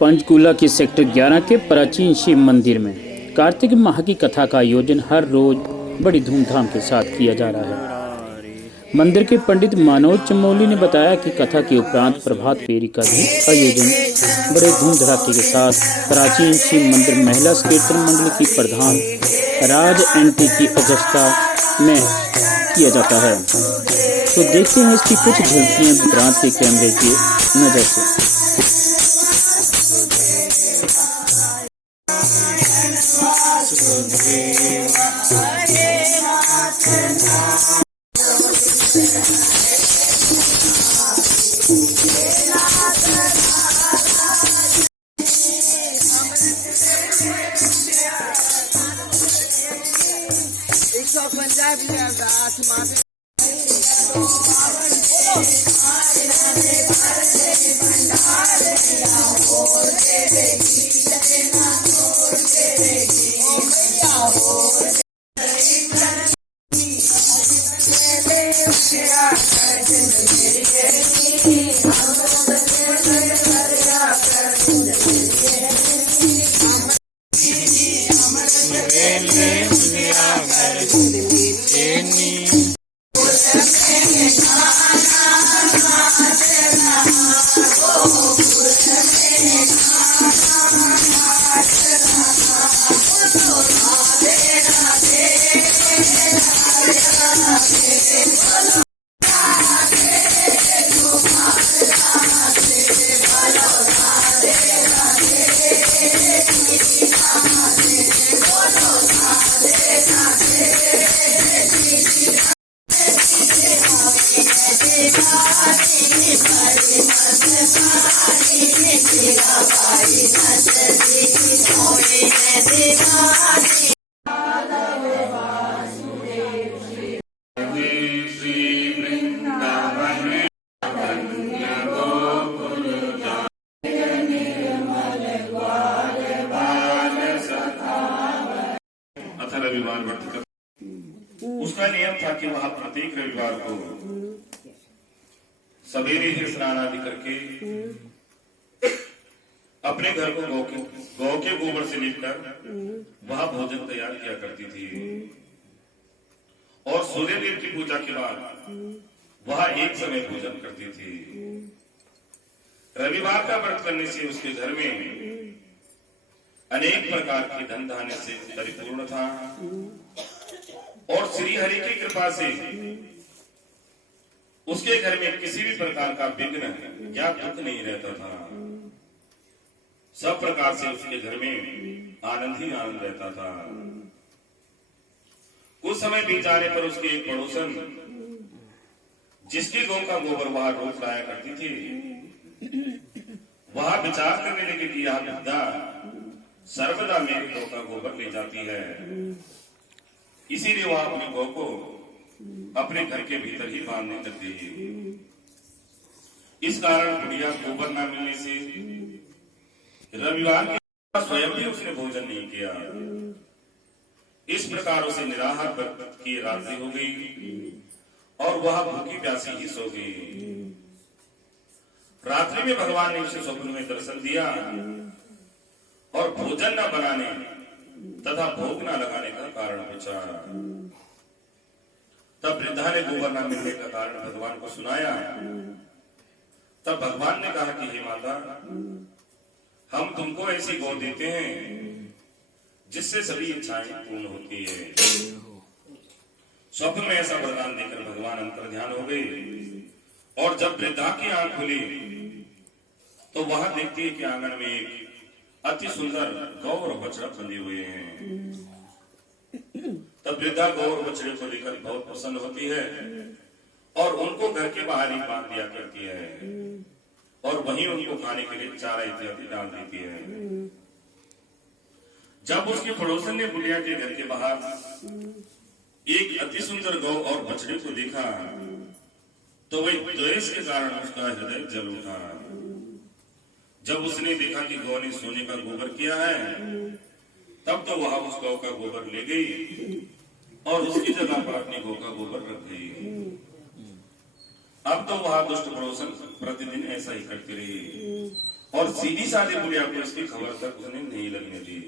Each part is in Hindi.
पंचकूला के सेक्टर 11 के प्राचीन शिव मंदिर में कार्तिक माह की कथा का आयोजन हर रोज बड़ी धूमधाम के साथ किया जा रहा है। मंदिर के पंडित मनोज चमोली ने बताया कि कथा के उपरांत प्रभात फेरी का भी आयोजन बड़े धूम धड़ाके के साथ प्राचीन शिव मंदिर महिला कीर्तन मंडल की प्रधान राज एनटी की अध्यक्षता में किया जाता है। तो देखते हैं इसकी कुछ झलकियां विक्रांत के कैमरे की नजर से। रविवार व्रत कर उसका नियम था कि वहां प्रत्येक रविवार को सवेरे ही स्नान आदि करके अपने घर को गौ के गोबर से लिपकर वहां भोजन तैयार किया करती थी और सूर्य देव की पूजा के बाद वहां एक समय भोजन करती थी। रविवार का व्रत करने से उसके घर में अनेक प्रकार के धन धान्य से परिपूर्ण था और श्री हरि की कृपा से उसके घर में किसी भी प्रकार का विघ्न या दुख नहीं रहता था। सब प्रकार से उसके घर में आनंद ही आनंद रहता था। कुछ समय बीत जाने पर उसके एक पड़ोसन जिसकी गौ का गोबर वहां रोज लाया करती थी वहां विचार करने लगे कि यह वृद्धा सर्वदा मेरी गौ का गोबर ले जाती है, इसीलिए वह अपनी गौ को अपने घर के भीतर ही बांधने लगती है। इस कारण बुढ़िया गोबर न मिलने से रविवार के स्वयं भी उसने भोजन नहीं किया। इस प्रकार उसे निराहार व्रत की रात्रि हो गई और वह भूखी प्यासी ही सो गई। रात्रि में भगवान ने उसे स्वप्न में दर्शन दिया और भोजन न बनाने तथा भोग न लगाने का कारण पूछा। तब वृद्धा ने गोबर न मिलने का कारण भगवान को सुनाया। तब भगवान ने कहा कि हे माता, हम तुमको ऐसी गौ देते हैं जिससे सभी इच्छाएं पूर्ण होती है। स्वप्न में ऐसा वरदान देकर भगवान अंतर ध्यान हो गए और जब वृद्धा की आंख खुली तो वह देखती है कि आंगन में एक अति सुंदर गौ और बछड़ा बंधे हुए हैं। तब वृद्धा गौ और बछड़े को लेकर बहुत प्रसन्न होती है और उनको घर के बाहर ही बांध दिया करती है और वहीं उनको खाने के लिए चारा इत्यादि डाल देती है। जब उसकी पड़ोसन ने बुढ़िया के घर के बाहर एक अति सुंदर गौ और बछड़े को देखा तो वही द्वेष के कारण उसका हृदय जल उठा। जब उसने देखा कि गौ ने सोने का गोबर किया है तब तो वह उस गौ का गोबर ले गई और उसकी जगह पर अपनी गौ का गोबर रख गई। अब तो वह दुष्ट पड़ोसन प्रतिदिन ऐसा ही करती रही और सीधी सादी बुढ़िया को इसकी खबर तक उसने नहीं लगने दी।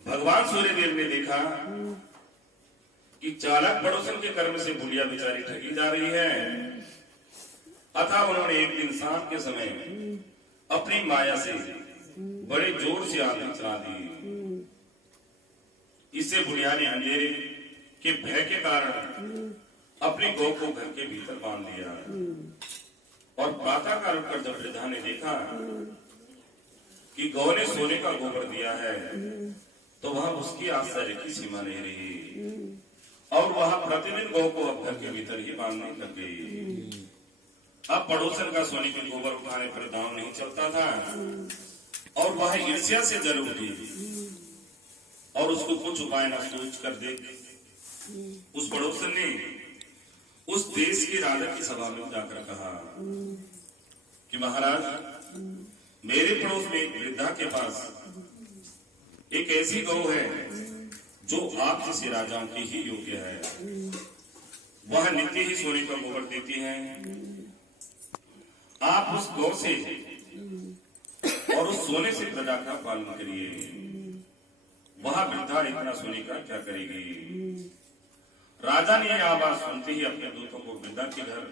भगवान सूर्यदेव ने देखा कि चालाक पड़ोसन के कर्म से बुढ़िया बेचारी ठगी जा रही है, अतः उन्होंने एक दिन शाम के समय अपनी माया से बड़े जोर से आग चला दी। इससे बुढ़िया ने अंधेरे के भय के कारण अपनी गौ को घर के भीतर बांध लिया और प्रातःकाल उठकर जब वृद्धा ने देखा कि गौ ने सोने का गोबर दिया है तो वह उसकी आश्चर्य की सीमा नहीं रही और वह प्रतिदिन गौ को अब घर के भीतर ही बांधने लग गई। अब पड़ोसन का सोने के गोबर उठाने पर दाम नहीं चलता था और वह ईर्ष्या से जल उठी और उसको कुछ उपाय न सोच कर देख उस पड़ोसन ने उस देश के राजा की सभा में जाकर कहा कि महाराज, मेरे पड़ोस में एक वृद्धा के पास एक ऐसी गौ है जो आप जैसे राजाओं की ही योग्य है। वह नित्य ही सोने का गोबर देती है। आप उस गौ से और उस सोने से प्रजा का पालन करिए। वह वृद्धा इतना सोने का क्या करेगी। राजा ने यह आवाज सुनते ही अपने दूतों को वृद्धा के घर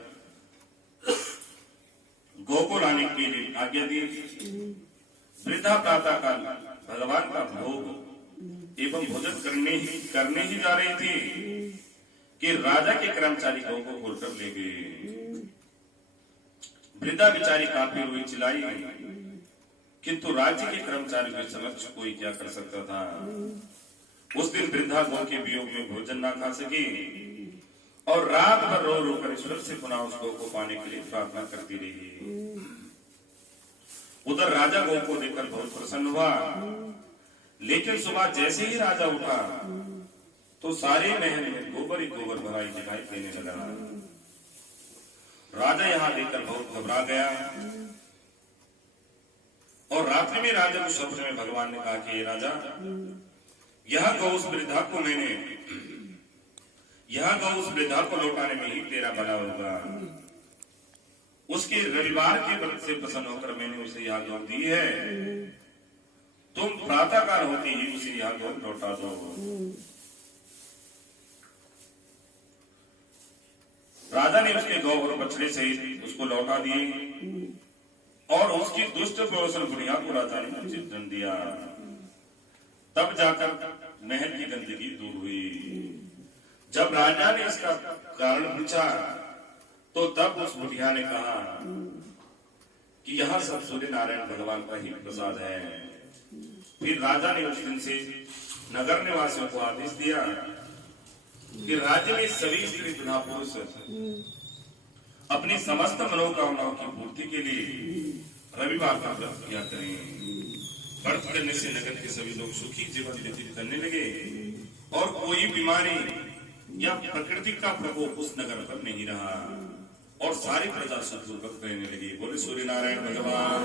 गौ को लाने के लिए आज्ञा दी। वृद्धा प्रातःकाल भगवान का भोग एवं भोजन करने ही जा रही थी कि राजा के कर्मचारी गौ को खोलकर ले गए। वृद्धा बेचारी काफी रोई चिल्लाई, किंतु राज्य के कर्मचारियों के समक्ष कोई क्या कर सकता था। उस दिन वृद्धा गौ के वियोग में भोजन ना खा सकी और रात भर रो रो कर ईश्वर से पुनः उस गौ को पाने के लिए प्रार्थना करती रही। उधर राजा गौ को देखकर बहुत प्रसन्न हुआ, लेकिन सुबह जैसे ही राजा उठा तो सारे महल में गोबर ही गोबर भराई दिखाई देने लगा। राजा यहां देखकर बहुत घबरा गया और रात्रि में राजा को स्वप्न में भगवान ने कहा कि राजा, यह गौ उस वृद्धा को लौटाने में ही तेरा भला होगा। उसके रविवार के व्रत से प्रसन्न होकर मैंने उसे यह गौ दी है। तुम प्रातःकाल होते ही उसे यह गौ लौटा दो। राजा ने उसके गौ और बछड़े सहित उसको लौटा दिए और उसकी दुष्ट पड़ोसन बुढ़िया को राजा ने उचित दंड दिया। तब जाकर महल की गंदगी दूर हुई। जब राजा ने इसका कारण पूछा तो तब उस बुढ़िया ने कहा कि यह सब सूर्य नारायण भगवान का ही प्रसाद है। फिर राजा ने उस दिन से नगर निवासियों को आदेश दिया कि राज्य में सभी स्त्री तथा पुरुष अपनी समस्त मनोकामनाओं की पूर्ति के लिए रविवार का व्रत किया करें। व्रत करने से नगर के सभी लोग सुखी जीवन व्यतीत करने लगे और कोई बीमारी या प्रकृति का प्रकोप उस नगर पर नहीं रहा और सारी प्रजा सुखपूर्वक रहने लगी। बोले सूर्य नारायण भगवान।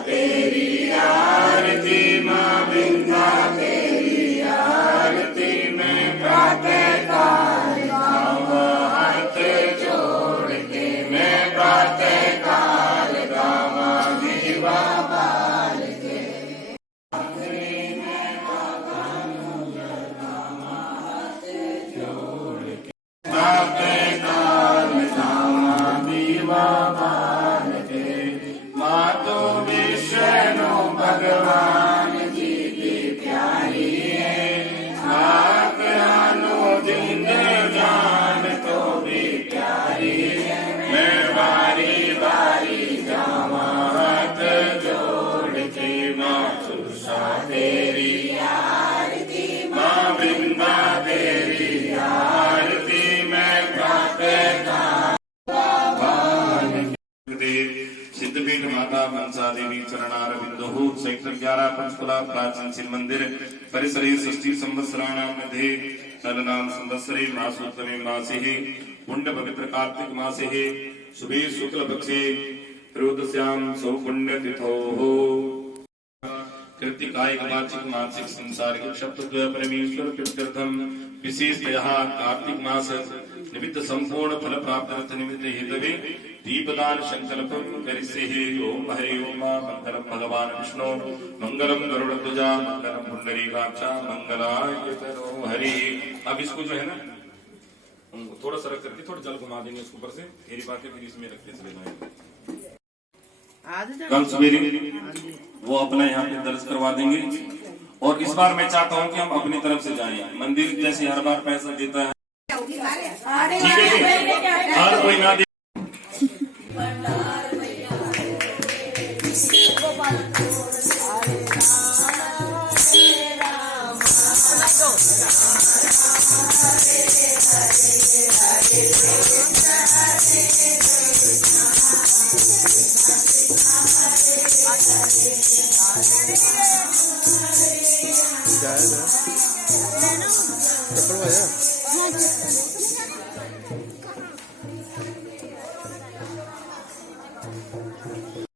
तेरी आरती माँ माता मनसा देवी चरणारविंदोः सेक्टर 11 पंचकुला प्राचीन शिव मंदिर परिसरे षष्ठी संवत्सराणां मध्ये नलनाम संवत्सरे मासोत्तमे मासे पुण्य पवित्र कार्तिक मासे शुभे शुक्ल पक्षे त्रयोदश्याम सौपुण्यतिथोः कृतिकायिक वाचिक मासिक संसारिक शब्दद्वय परमेश्वर प्रीत्यर्थम विशेषतः कार्तिक मास निमित्त संपूर्ण फल प्राप्त्यर्थ निमित्त हेतवे दीपदान संकल्पम करिष्ये। ओम हरि ओम मंगलम भगवान विष्णु मंगलम गरुड़ध्वजा मंगलम पुंडरीकाक्ष मंगलाय तनो हरि। अब इसको जो है ना थोड़ा सा रख करके थोड़ा जल घुमा देंगे इसके ऊपर से फेरी पा के फिर इसमें रख के चले जाएंगे। कल सवेरे वो अपना यहाँ पे दर्ज करवा देंगे। और इस बार मैं चाहता हूँ कि हम अपनी तरफ से जाएं। मंदिर जैसे हर बार पैसा देता है, ठीक है, हर कोई ना दे। चप्पल